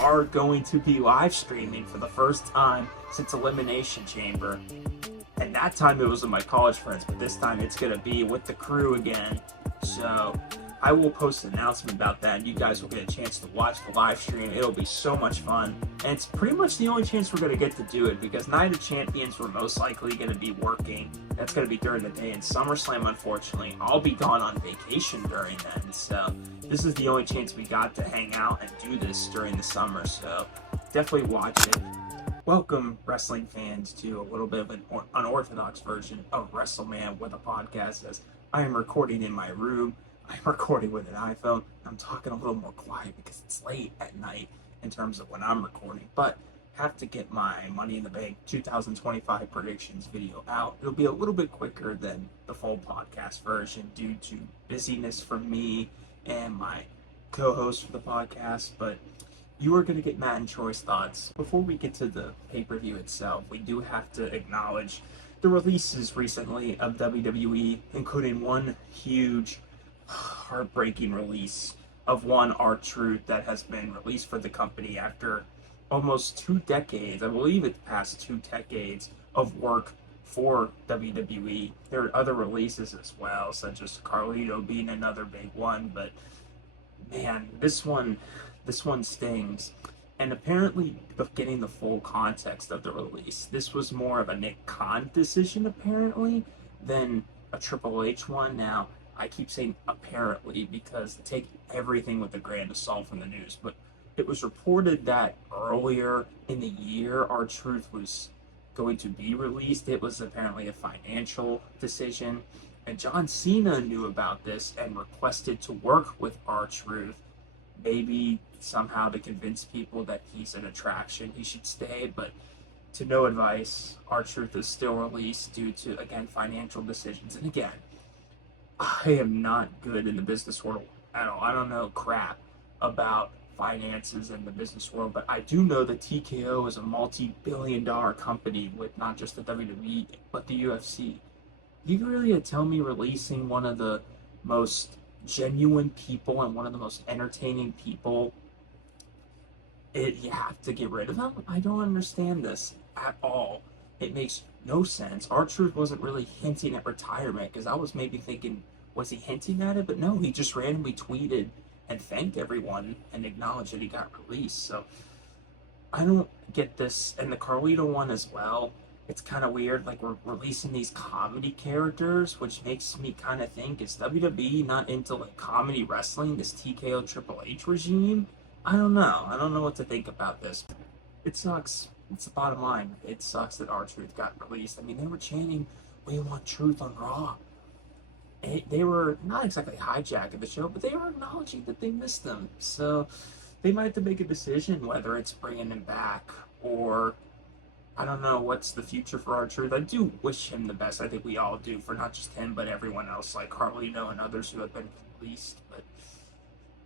are going to be live streaming for the first time since Elimination Chamber. And that time it was with my college friends, but this time it's going to be with the crew again. So I will post an announcement about that, and you guys will get a chance to watch the live stream. It'll be so much fun, and it's pretty much the only chance we're going to get to do it, because Night of Champions we're most likely going to be working. That's going to be during the day, and SummerSlam, unfortunately, I'll be gone on vacation during then. So this is the only chance we got to hang out and do this during the summer, so definitely watch it. Welcome, wrestling fans, to a little bit of an unorthodox version of WrestleMan with a podcast, as I am recording in my room. I'm recording with an iPhone. I'm talking a little more quiet because it's late at night in terms of when I'm recording, but have to get my Money in the Bank 2025 predictions video out. It'll be a little bit quicker than the full podcast version due to busyness from me and my co-host for the podcast, but you are going to get Matt and Troy's thoughts. Before we get to the pay-per-view itself, we do have to acknowledge the releases recently of WWE, including one huge heartbreaking release of one R Truth that has been released for the company after almost 2 decades. I believe it's past 2 decades of work for WWE. There are other releases as well, such as Carlito being another big one, but man, this one stings. And apparently, getting the full context of the release, this was more of a Nick Khan decision apparently than a Triple H one. Now, I keep saying apparently because take everything with a grain of salt from the news, but it was reported that earlier in the year R Truth was going to be released. It was apparently a financial decision, and John Cena knew about this and requested to work with R Truth, maybe somehow to convince people that he's an attraction, he should stay, but to no advice. R Truth is still released due to, again, financial decisions. And again, I am not good in the business world at all. I don't know crap about finances in the business world, but I do know that TKO is a multi-billion-dollar company with not just the WWE, but the UFC. You really tell me releasing one of the most genuine people and one of the most entertaining people, you have to get rid of them? I don't understand this at all. It makes no sense. R Truth wasn't really hinting at retirement, because I was maybe thinking, was he hinting at it? But no, he just randomly tweeted and thanked everyone and acknowledged that he got released. So I don't get this. And the Carlito one as well, it's kind of weird. Like, we're releasing these comedy characters, which makes me kind of think, is WWE not into like comedy wrestling, this TKO Triple H regime? I don't know. I don't know what to think about this. It sucks. It's the bottom line. It sucks that R Truth got released. I mean, they were chanting, "We want truth on Raw." They were not exactly hijacking the show, but they were acknowledging that they missed them. So they might have to make a decision whether it's bringing him back or I don't know what's the future for R Truth. I do wish him the best. I think we all do, for not just him, but everyone else, like Carlito and others who have been released. But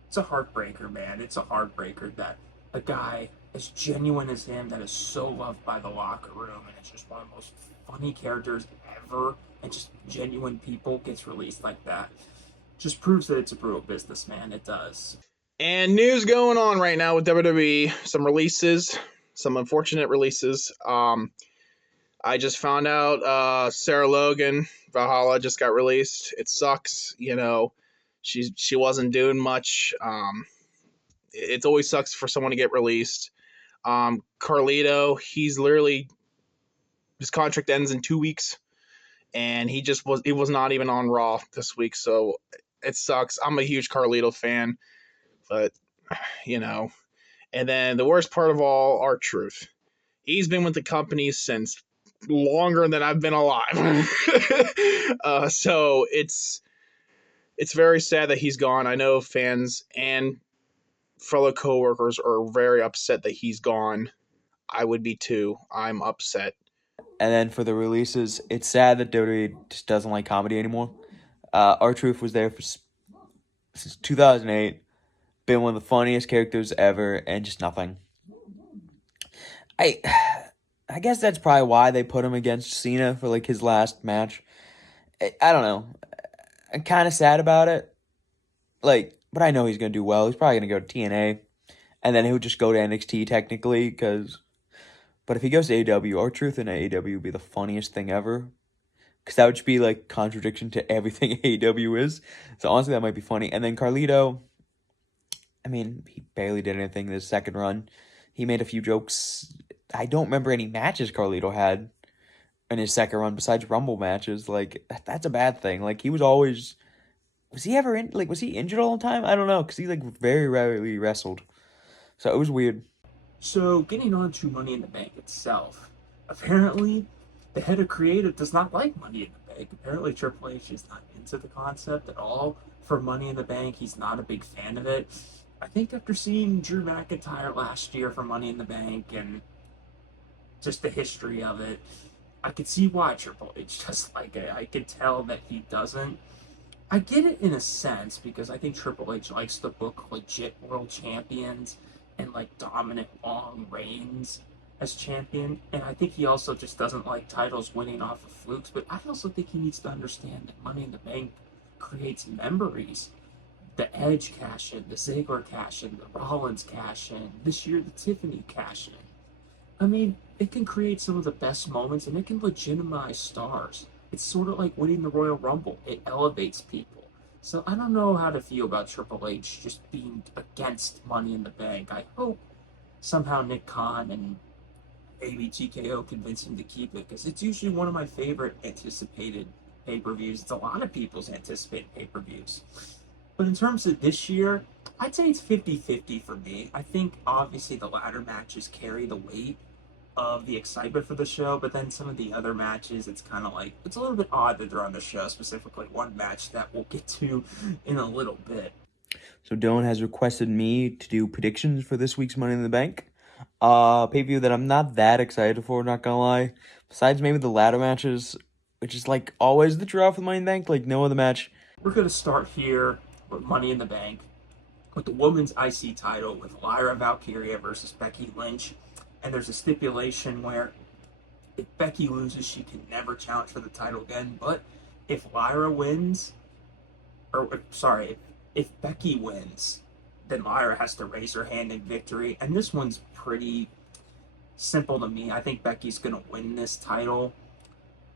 it's a heartbreaker, man. It's a heartbreaker that a guy as genuine as him, that is so loved by the locker room, and it's just one of the most funny characters ever, and just genuine people, gets released like that. Just proves that it's a brutal business, man. It does. And news going on right now with WWE. Some releases, some unfortunate releases. I just found out Sarah Logan, Valhalla, just got released. It sucks, you know. She wasn't doing much. It always sucks for someone to get released. Carlito, he's literally, his contract ends in 2 weeks, and he was not even on Raw this week, so it sucks. I'm a huge Carlito fan, but you know. And then the worst part of all, R Truth. He's been with the company since longer than I've been alive. So it's very sad that he's gone. I know fans and fellow coworkers are very upset that he's gone. I would be too. I'm upset. And then for the releases, it's sad that WWE just doesn't like comedy anymore. R Truth was there since 2008, been one of the funniest characters ever, and just nothing. I guess that's probably why they put him against Cena for like his last match. I don't know. I'm kind of sad about it. Like, but I know he's gonna do well. He's probably gonna go to TNA. and then he would just go to NXT technically. But if he goes to AEW, R Truth in AEW would be the funniest thing ever. Because that would just be like contradiction to everything AEW is. So honestly, that might be funny. And then Carlito, I mean, he barely did anything this second run. He made a few jokes. I don't remember any matches Carlito had in his second run besides Rumble matches. Like, that's a bad thing. Like, he was always... Was he ever in... Like, was he injured all the time? I don't know, because he, like, very rarely wrestled. So it was weird. So, getting on to Money in the Bank itself, apparently the head of creative does not like Money in the Bank. Apparently Triple H is not into the concept at all for Money in the Bank. He's not a big fan of it. I think after seeing Drew McIntyre last year for Money in the Bank and just the history of it, I could see why Triple H doesn't like it. I could tell that he doesn't. I get it in a sense because I think Triple H likes to book legit world champions and like dominant long reigns as champion. And I think he also just doesn't like titles winning off of flukes. But I also think he needs to understand that Money in the Bank creates memories. The Edge cash in, the Ziggler cash in, the Rollins cash in, this year the Tiffany cash in. I mean, it can create some of the best moments and it can legitimize stars. It's sort of like winning the Royal Rumble. It elevates people. So I don't know how to feel about Triple H just being against Money in the Bank. I hope somehow Nick Khan and maybe TKO convince him to keep it because it's usually one of my favorite anticipated pay-per-views. It's a lot of people's anticipated pay-per-views. But in terms of this year, I'd say it's 50-50 for me. I think obviously the ladder matches carry the weight of the excitement for the show, but then some of the other matches, it's kind of like, it's a little bit odd that they're on the show, specifically one match that we'll get to in a little bit. So Dylan has requested me to do predictions for this week's Money in the Bank. Pay-per-view that I'm not that excited for, not gonna lie. Besides maybe the ladder matches, which is like always the draw for the Money in the Bank, like no other match. We're going to start here with Money in the Bank with the women's IC title with Lyra Valkyria versus Becky Lynch. And there's a stipulation where if Becky loses, she can never challenge for the title again. But if Lyra wins, if Becky wins, then Lyra has to raise her hand in victory. And this one's pretty simple to me. I think Becky's going to win this title.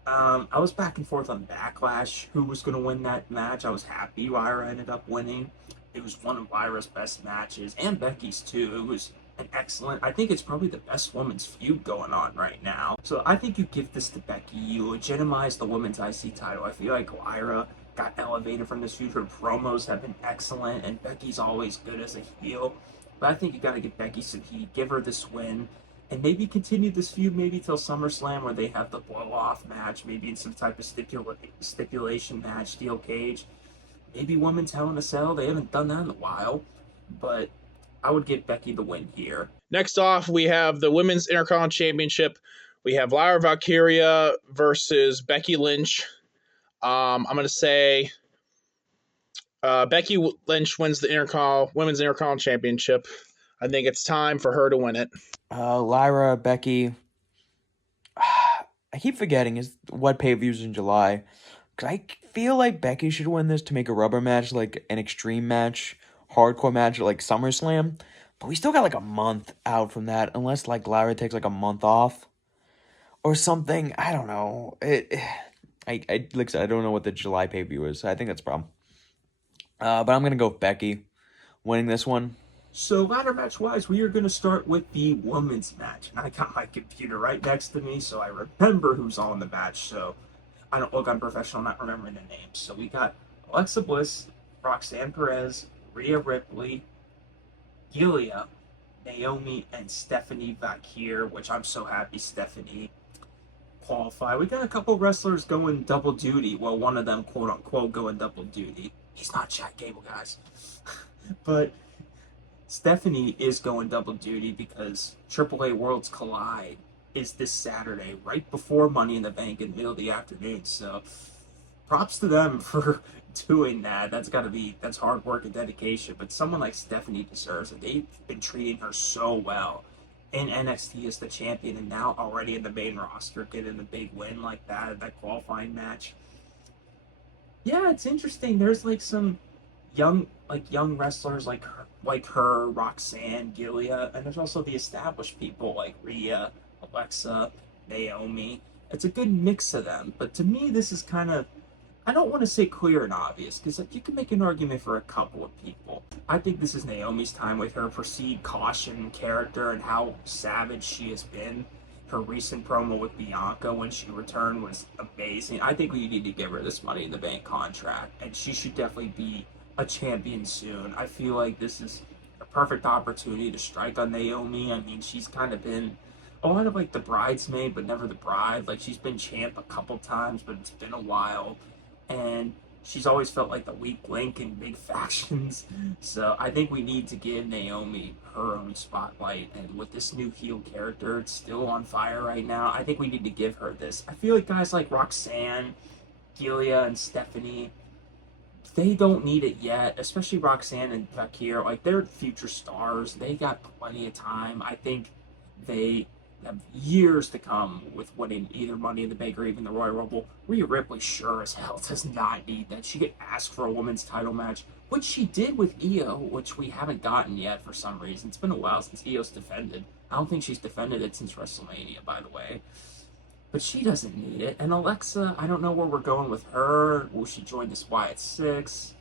I was back and forth on Backlash who was going to win that match. I was happy Lyra ended up winning. It was one of Lyra's best matches, and Becky's too. It was an excellent, I think it's probably the best women's feud going on right now. So I think you give this to Becky. You legitimize the women's IC title. I feel like Lyra got elevated from this feud. Her promos have been excellent, and Becky's always good as a heel. But I think you got to give Becky some heat. Give her this win. And maybe continue this feud maybe till SummerSlam where they have the blow-off match, maybe in some type of stipulation match, steel cage. Maybe Women's Hell in a Cell. They haven't done that in a while. But I would give Becky the win here. Next off, we have the Women's Intercontinental Championship. We have Lyra Valkyria versus Becky Lynch. I'm going to say Becky Lynch wins the Women's Intercontinental Championship. I think it's time for her to win it. Lyra, Becky. I keep forgetting is what pay-per-views in July. Because I feel like Becky should win this to make a rubber match, like an extreme match, hardcore match, like SummerSlam. But we still got like a month out from that, unless like Lyra takes like a month off or something. I don't know. Like I don't know what the July pay-per-view is. So I think that's a problem. But I'm gonna go with Becky winning this one. So ladder match wise, we are going to start with the women's match. And I got my computer right next to me, so I remember who's on the match. So I don't look unprofessional not remembering the names. So we got Alexa Bliss, Roxanne Perez, Rhea Ripley, Giulia, Naomi, and Stephanie Valkyrie, which I'm so happy Stephanie qualified. We got a couple wrestlers going double duty. Well, one of them, quote unquote, going double duty. He's not Chad Gable, guys. But Stephanie is going double duty because AAA Worlds Collide is this Saturday, right before Money in the Bank in the middle of the afternoon. So props to them for doing that. That's hard work and dedication. But someone like Stephanie deserves it. They've been treating her so well in NXT as the champion, and now already in the main roster, getting the big win like that qualifying match. Yeah, it's interesting. There's like some young wrestlers like like her, Roxanne, Gilia, and there's also the established people like Rhea, Alexa, Naomi. It's a good mix of them, but to me, this is kind of, I don't want to say clear and obvious, because you can make an argument for a couple of people. I think this is Naomi's time with her perceived caution character and how savage she has been. Her recent promo with Bianca when she returned was amazing. I think we need to give her this Money in the Bank contract, and she should definitely be a champion soon. I feel like this is a perfect opportunity to strike on Naomi. I mean, she's kind of been a lot of like the bridesmaid, but never the bride. Like, she's been champ a couple times, but it's been a while, and she's always felt like the weak link in big factions. So I think we need to give Naomi her own spotlight. And with this new heel character, it's still on fire right now. I think we need to give her this. I feel like guys like Roxanne, Gilia, and Stephanie, they don't need it yet, especially Roxanne and Fakir. Like, they're future stars. They got plenty of time. I think they have years to come with winning either Money in the Bank or even the Royal Rumble. Rhea Ripley sure as hell does not need that. She could ask for a women's title match, which she did with Io, which we haven't gotten yet for some reason. It's been a while since Io's defended. I don't think she's defended it since WrestleMania, by the way. But she doesn't need it. And Alexa, I don't know where we're going with her. Will she join this Wyatt Six?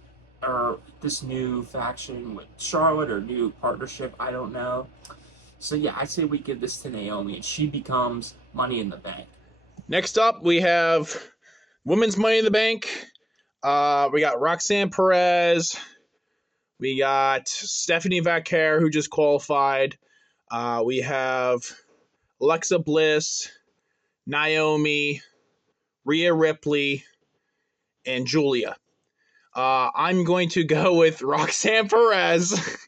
Or this new faction with Charlotte, or new partnership? I don't know. So yeah, I say we give this to Naomi, and she becomes Money in the Bank. Next up, we have Women's Money in the Bank. We got Roxanne Perez. We got Stephanie Vaquer, who just qualified. We have Alexa Bliss, Naomi, Rhea Ripley, and Julia. I'm going to go with Roxanne Perez.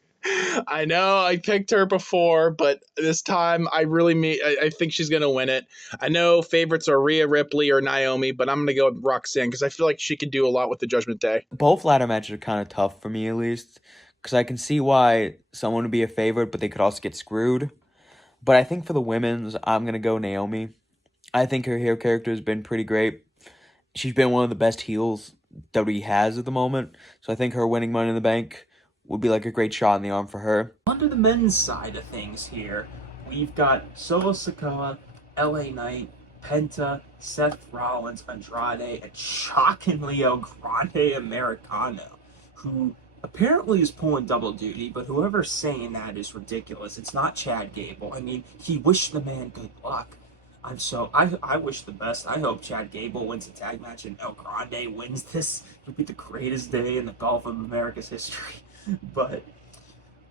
I know I picked her before, but this time I think she's going to win it. I know favorites are Rhea Ripley or Naomi, but I'm going to go with Roxanne because I feel like she could do a lot with the Judgment Day. Both ladder matches are kind of tough for me, at least, because I can see why someone would be a favorite, but they could also get screwed. But I think for the women's, I'm going to go Naomi. I think her heel character has been pretty great. She's been one of the best heels WWE has at the moment, so I think her winning Money in the Bank would be like a great shot in the arm for her. Under the men's side of things here, we've got Solo Sikoa, LA Knight, Penta, Seth Rollins, Andrade, and shockingly El Grande Americano, who apparently is pulling double duty, but whoever's saying that is ridiculous. It's not Chad Gable. I mean, he wished the man good luck. I wish the best. I hope Chad Gable wins a tag match and El Grande wins this. It would be the greatest day in the Gulf of America's history. But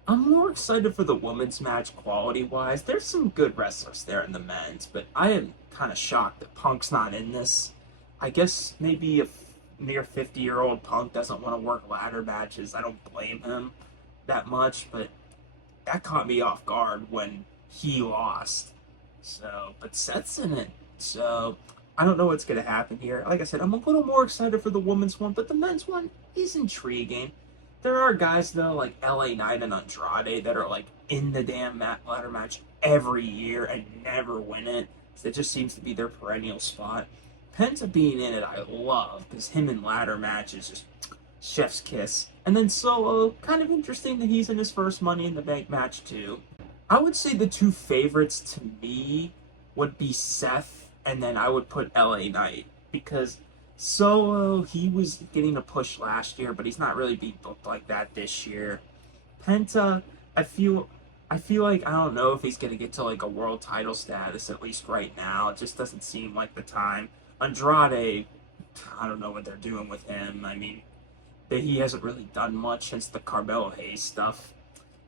I'm more excited for the women's match quality-wise. There's some good wrestlers there in the men's, but I am kind of shocked that Punk's not in this. I guess maybe if near 50-year-old Punk doesn't want to work ladder matches, I don't blame him that much, but that caught me off guard when he lost. So, but Seth's in it, so I don't know what's going to happen here. Like I said, I'm a little more excited for the women's one, but the men's one is intriguing. There are guys, though, like LA Knight and Andrade that are, like, in the damn ladder match every year and never win it. It just seems to be their perennial spot. Penta being in it, I love, because him in ladder matches just chef's kiss. And then Solo, kind of interesting that he's in his first Money in the Bank match, too. I would say the two favorites to me would be Seth, and then I would put LA Knight, because Solo, he was getting a push last year, but he's not really being booked like that this year. Penta, I feel like, I don't know if he's going to get to like a world title status, at least right now. It just doesn't seem like the time. Andrade, I don't know what they're doing with him. I mean, he hasn't really done much since the Carmelo Hayes stuff.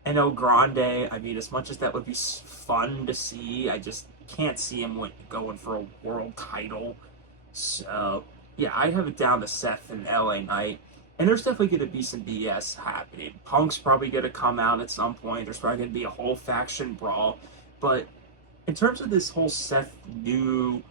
And El Grande, I mean, as much as that would be fun to see, I just can't see him going for a world title. So, yeah, I have it down to Seth and LA Knight. And there's definitely going to be some BS happening. Punk's probably going to come out at some point. There's probably going to be a whole faction brawl. But in terms of this whole Seth new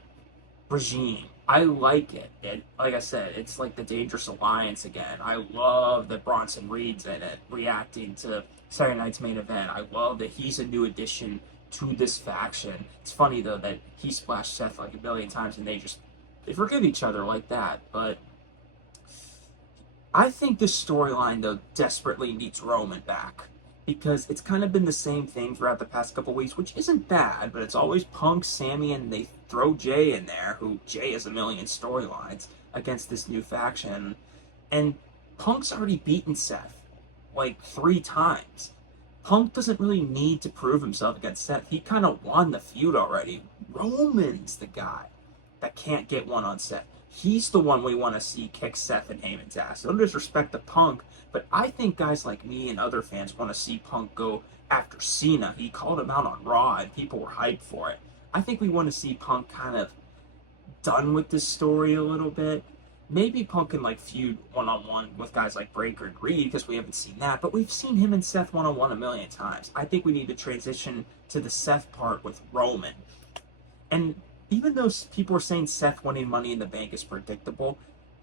regime, I like it. And like I said, it's like the Dangerous Alliance again. I love that Bronson Reed's in it, reacting to Saturday Night's Main Event. I love that he's a new addition to this faction. It's funny, though, that he splashed Seth like a million times and they forgive each other like that. But I think this storyline, though, desperately needs Roman back. because it's kind of been the same thing throughout the past couple weeks, which isn't bad, but it's always Punk, Sammy, and they throw Jay in there, who Jay has a million storylines against this new faction. And Punk's already beaten Seth like 3 times. Punk doesn't really need to prove himself against Seth. He kind of won the feud already. Roman's the guy that can't get one on Seth. He's the one we want to see kick Seth and Heyman's ass. No disrespect to Punk, but I think guys like me and other fans want to see Punk go after Cena. He called him out on Raw, and people were hyped for it. I think we want to see Punk kind of done with this story a little bit. Maybe Punk can like feud one-on-one with guys like Breakker and Reed, because we haven't seen that, but we've seen him and Seth one-on-one a million times. I think we need to transition to the Seth part with Roman. And even though people are saying Seth winning Money in the Bank is predictable,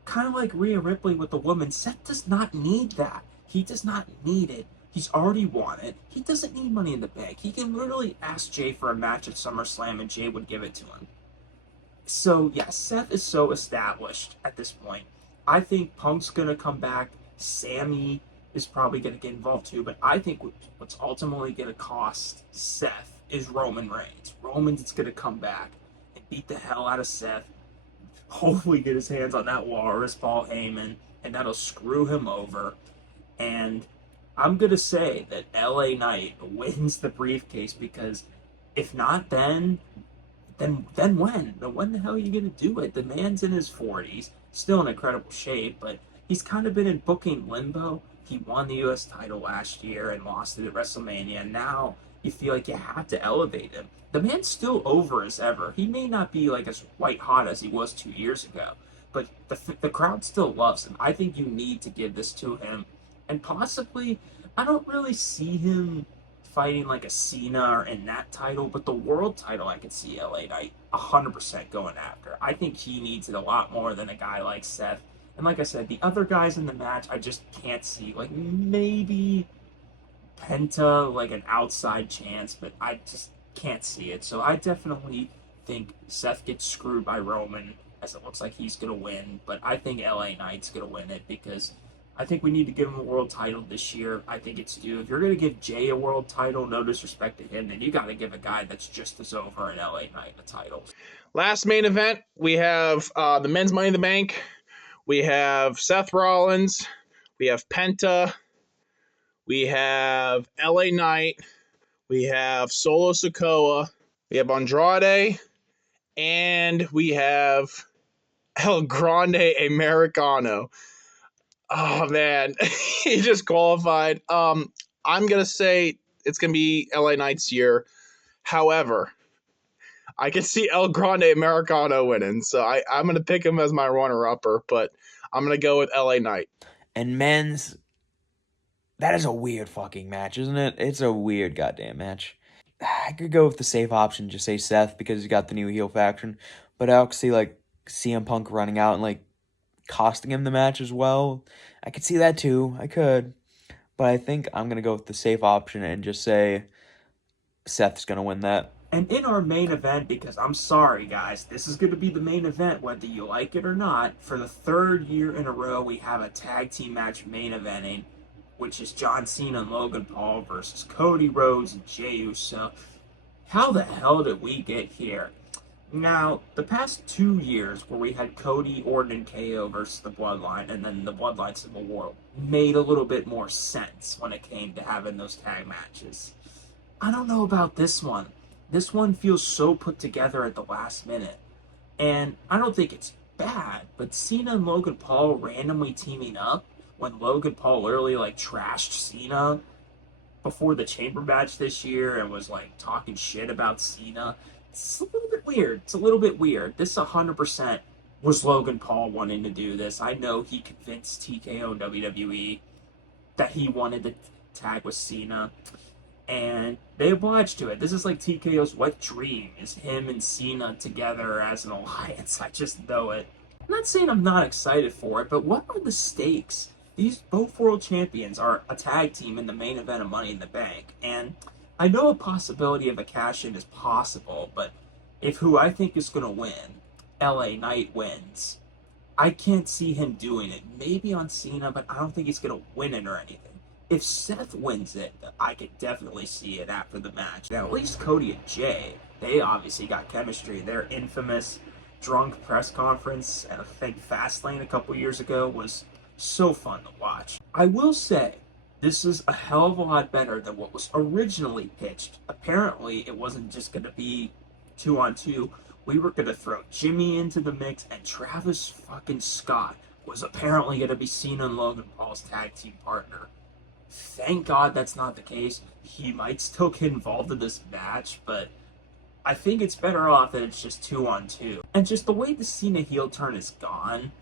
kind of like Rhea Ripley with the woman, Seth does not need that. He does not need it. He's already won it. He doesn't need Money in the Bank. He can literally ask Jay for a match at SummerSlam and Jay would give it to him. So, yeah, Seth is so established at this point. I think Punk's going to come back. Sammy is probably going to get involved too. But I think what's ultimately going to cost Seth is Roman Reigns. Roman's going to come back and beat the hell out of Seth. Hopefully get his hands on that walrus, Paul Heyman. And that'll screw him over. And I'm going to say that LA Knight wins the briefcase, because if not then when? When the hell are you going to do it? The man's in his 40s, still in incredible shape, but he's kind of been in booking limbo. He won the U.S. title last year and lost it at WrestleMania, and now you feel like you have to elevate him. The man's still over as ever. He may not be like as white hot as he was 2 years ago, but the crowd still loves him. I think you need to give this to him, and possibly, I don't really see him fighting like a Cena in that title, but the world title I could see LA Knight 100% going after. I think he needs it a lot more than a guy like Seth. And like I said, the other guys in the match I just can't see. Like maybe Penta, like an outside chance, but I just can't see it. So I definitely think Seth gets screwed by Roman, as it looks like he's going to win. But I think LA Knight's going to win it, because I think we need to give him a world title this year. I think it's due. If you're going to give Jay a world title, no disrespect to him, then you got to give a guy that's just as over in LA Knight a title. Last main event, we have the men's Money in the Bank. We have Seth Rollins. We have Penta. We have LA Knight. We have Solo Sikoa. We have Andrade. And we have El Grande Americano. Oh, man. He just qualified. I'm going to say it's going to be LA Knight's year. However, I can see El Grande Americano winning. So I'm going to pick him as my runner-upper, but I'm going to go with LA Knight. And men's, that is a weird fucking match, isn't it? It's a weird goddamn match. I could go with the safe option, just say Seth, because he's got the new heel faction. But I also see, like, CM Punk running out and, like, costing him the match as well. I could see that too. I could. But I think I'm going to go with the safe option and just say Seth's going to win that. And in our main event, because I'm sorry guys, this is going to be the main event whether you like it or not, for the 3rd year in a row we have a tag team match main eventing, which is John Cena and Logan Paul versus Cody Rhodes and Jey Uso. How the hell did we get here? Now, the past 2 years where we had Cody, Orton, and KO versus the Bloodline, and then the Bloodline Civil War, made a little bit more sense when it came to having those tag matches. I don't know about this one. This one feels so put together at the last minute. And I don't think it's bad, but Cena and Logan Paul randomly teaming up when Logan Paul literally like trashed Cena before the Chamber match this year and was like talking shit about Cena. It's a little bit weird. It's a little bit weird. This 100% was Logan Paul wanting to do this. I know he convinced TKO and WWE that he wanted to tag with Cena, and they obliged to it. This is like TKO's wet dream, is him and Cena together as an alliance. I just know it. I'm not saying I'm not excited for it, but what are the stakes? These both world champions are a tag team in the main event of Money in the Bank, and I know a possibility of a cash-in is possible, but if who I think is going to win, LA Knight wins, I can't see him doing it. Maybe on Cena, but I don't think he's going to win it or anything. If Seth wins it, I could definitely see it after the match. Now, at least Cody and Jay, they obviously got chemistry. Their infamous drunk press conference at, I think, Fastlane a couple years ago was so fun to watch. I will say, this is a hell of a lot better than what was originally pitched. Apparently, it wasn't just going to be 2-on-2. We were going to throw Jimmy into the mix, and Travis fucking Scott was apparently going to be Cena and Logan Paul's tag team partner. Thank God that's not the case. He might still get involved in this match, but I think it's better off that it's just 2-on-2. And just the way the Cena heel turn is gone,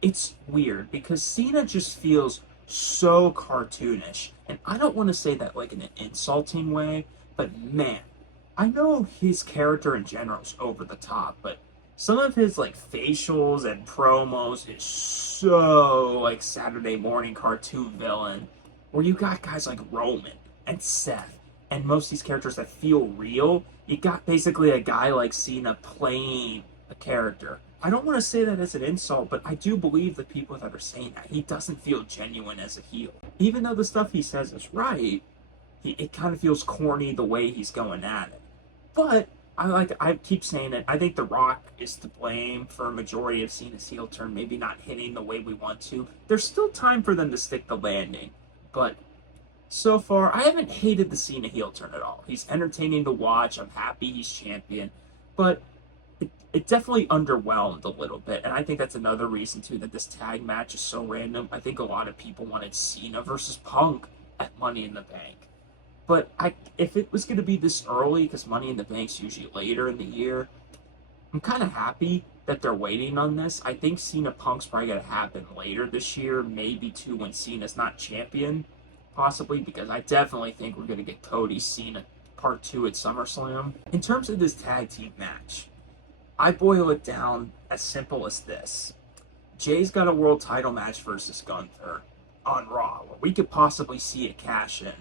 it's weird because Cena just feels so cartoonish. And I don't want to say that like in an insulting way, but man, I know his character in general is over the top, but some of his like facials and promos is so like Saturday morning cartoon villain, where you got guys like Roman and Seth and most of these characters that feel real. You got basically a guy like Cena playing a character. I don't want to say that as an insult, but I do believe the people that are saying that he doesn't feel genuine as a heel. Even though the stuff he says is right, it kind of feels corny the way he's going at it. But I keep saying it. I think The Rock is to blame for a majority of Cena's heel turn maybe not hitting the way we want to. There's still time for them to stick the landing, but so far I haven't hated the Cena heel turn at all. He's entertaining to watch. I'm happy he's champion, but it definitely underwhelmed a little bit, and I think that's another reason too that this tag match is so random. I think a lot of people wanted Cena versus Punk at Money in the Bank. But if it was going to be this early, because Money in the Bank's usually later in the year, I'm kind of happy that they're waiting on this. I think Cena Punk's probably going to happen later this year, maybe too when Cena's not champion, possibly, because I definitely think we're going to get Cody Cena Part 2 at SummerSlam. In terms of this tag team match, I boil it down as simple as this. Jay's got a world title match versus Gunther on Raw, where we could possibly see a cash in.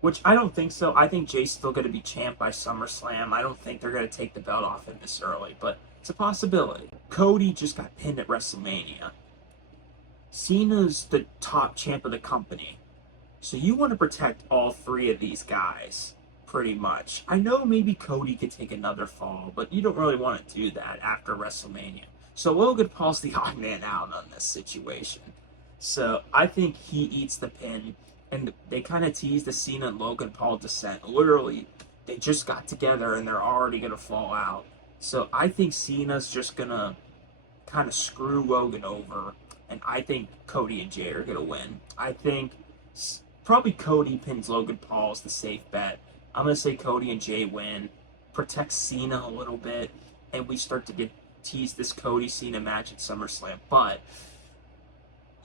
Which I don't think so. I think Jay's still going to be champ by SummerSlam. I don't think they're going to take the belt off him this early, but it's a possibility. Cody just got pinned at WrestleMania. Cena's the top champ of the company. So you want to protect all three of these guys, pretty much. I know maybe Cody could take another fall, but you don't really want to do that after WrestleMania. So Logan Paul's the odd man out on this situation. So I think he eats the pin. And they kind of teased the Cena and Logan Paul descent. Literally, they just got together and they're already going to fall out. So I think Cena's just going to kind of screw Logan over. And I think Cody and Jay are going to win. I think probably Cody pins Logan Paul is the safe bet. I'm going to say Cody and Jay win. Protect Cena a little bit. And we start to tease this Cody-Cena match at SummerSlam. But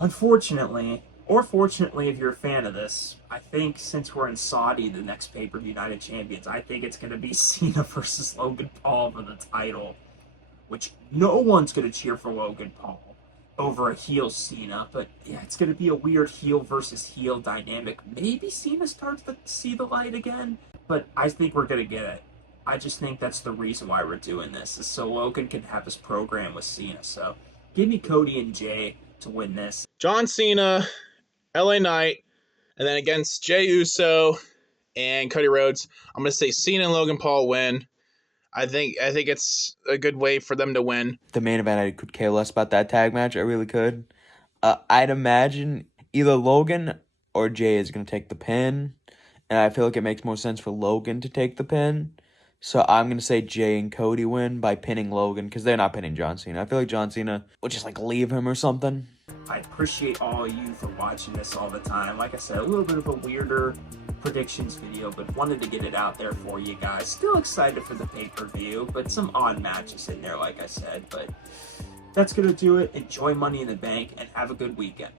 unfortunately, or fortunately, if you're a fan of this, I think since we're in Saudi, the next pay-per-view United Champions, I think it's going to be Cena versus Logan Paul for the title, which no one's going to cheer for Logan Paul over a heel Cena, but yeah, it's going to be a weird heel versus heel dynamic. Maybe Cena starts to see the light again, but I think we're going to get it. I just think that's the reason why we're doing this, is so Logan can have his program with Cena. So give me Cody and Jay to win this. John Cena, LA Knight, and then against Jey Uso and Cody Rhodes, I'm going to say Cena and Logan Paul win. I think it's a good way for them to win. The main event, I could care less about that tag match. I really could. I'd imagine either Logan or Jay is going to take the pin, and I feel like it makes more sense for Logan to take the pin. So I'm going to say Jay and Cody win by pinning Logan, because they're not pinning John Cena. I feel like John Cena would just like leave him or something. I appreciate all of you for watching this all the time. Like I said, a little bit of a weirder predictions video, but wanted to get it out there for you guys. Still excited for the pay-per-view, but some odd matches in there, like I said. But that's going to do it. Enjoy Money in the Bank, and have a good weekend.